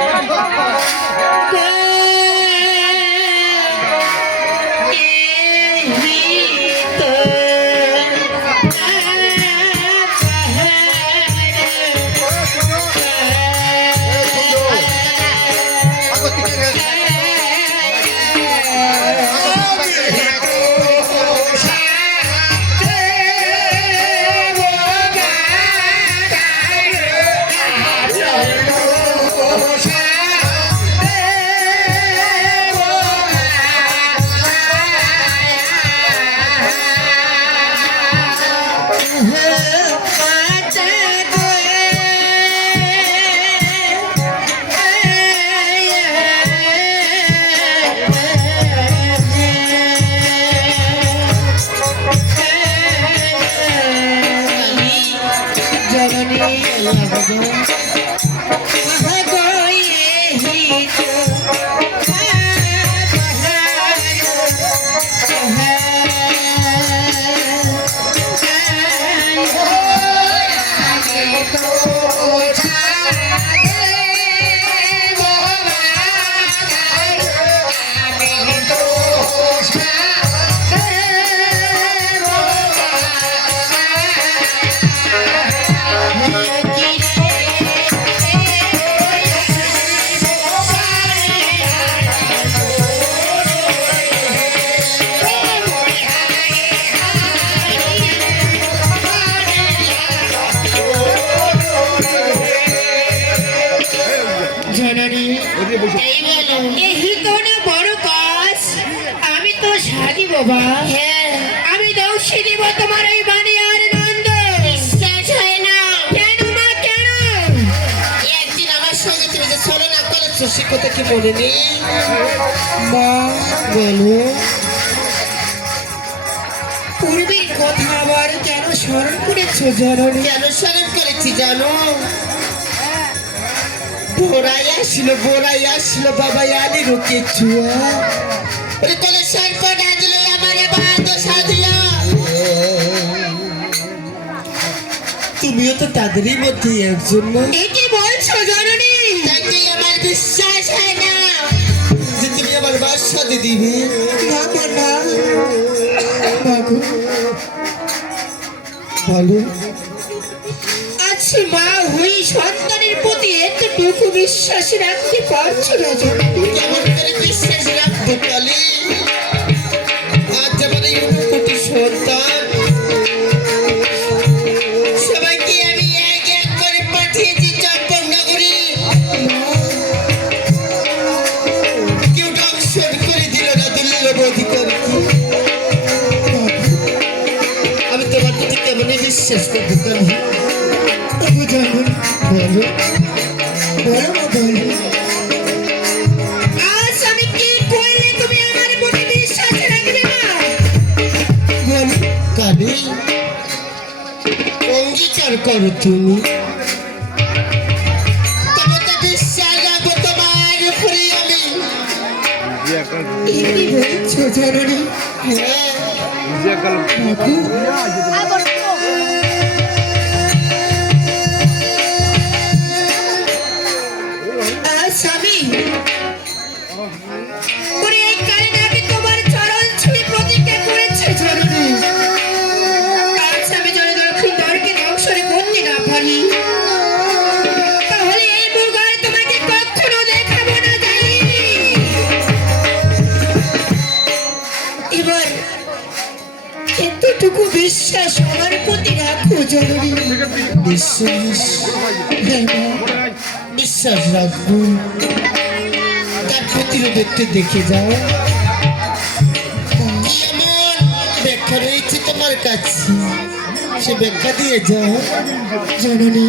Yeah. এই বলো এই তো না বড় কাজ। আমি তো সাজি বাবা। আমি দৌড়ি দিব তোমার এই বাণী আর নন্দ বিশ্বাস হয় না। কেন মা কেন? একদিন আমার সঙ্গে তুমি যে করেছ সে কথা কি বলিনি? মা বলো। পূর্বের কথা আবার কেন স্মরণ করেছ জননী কেন স্মরণ করেছি জানো? বোরাই আসলো বোরাই আসলো বাবা আলি রুকে চুয়া। তোলে সর্প ডাকলে আমারে বাদ সাজিয়া। তুমিও তো তাদেরই মধ্যে একজন না? কি বলছো জননী? তাকে আমার বিশ্বাস হয় না। যে তুমি আমার বাসা দিবি। না না মাগো বলো। মা হই সন্তানের প্রতি এতটুকু বিশ্বাস রাখতে পারছ না না? বলো কালি অঙ্গীকার করো তুমি। তবে তো বিশ্বাস রাখব তোমার উপরে আমি। বলছো জননী হ্যাঁ। বিশ্বাস আমার প্রতি রাখো জরুরি। বিশ্বাস। বিশ্বাস রাখব তার প্রতিরোধককে দেখে যাও। ব্যাখ্যা রয়েছে তোমার কাছে। সে ব্যাখ্যা দিয়ে যাও। জননী